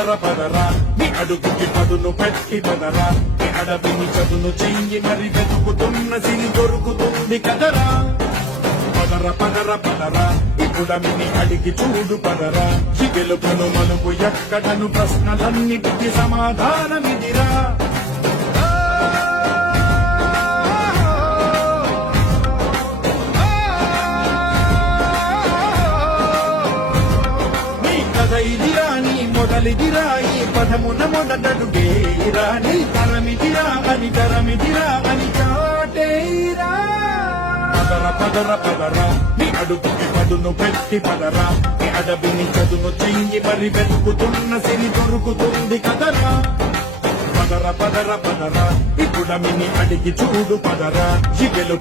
పదర పదరా నీ అడుగుకి పదును పెట్టి పదరా నీ అడవిని చదును చెయ్యి మరి వెతుకుతున్న సిరి దొరుకుతుంది కదరా పదర పదర పదరా ఇప్పుడమిని అడిగి చూడు పదరా చిగెలుపును మలుపు ఎక్కడను ప్రశ్నలన్నిటికీ సమాధానమిదిరా ఇదిరా నీ మొదలిదిరా ఈ పదమున మొదటడుగేరా నీ తరమిదిరా అని చాటేరా పదర పదర పదరా నీ అడుగుకి పదును పెట్టి పదరా నీ అడవిని చదును చెయ్యి మరి వెతుకుతున్న సిరి దొరుకుతుంది కదరా పదర పదర పదరా ఇప్పుడమిని అడిగి చూడు పదరా జిగెలు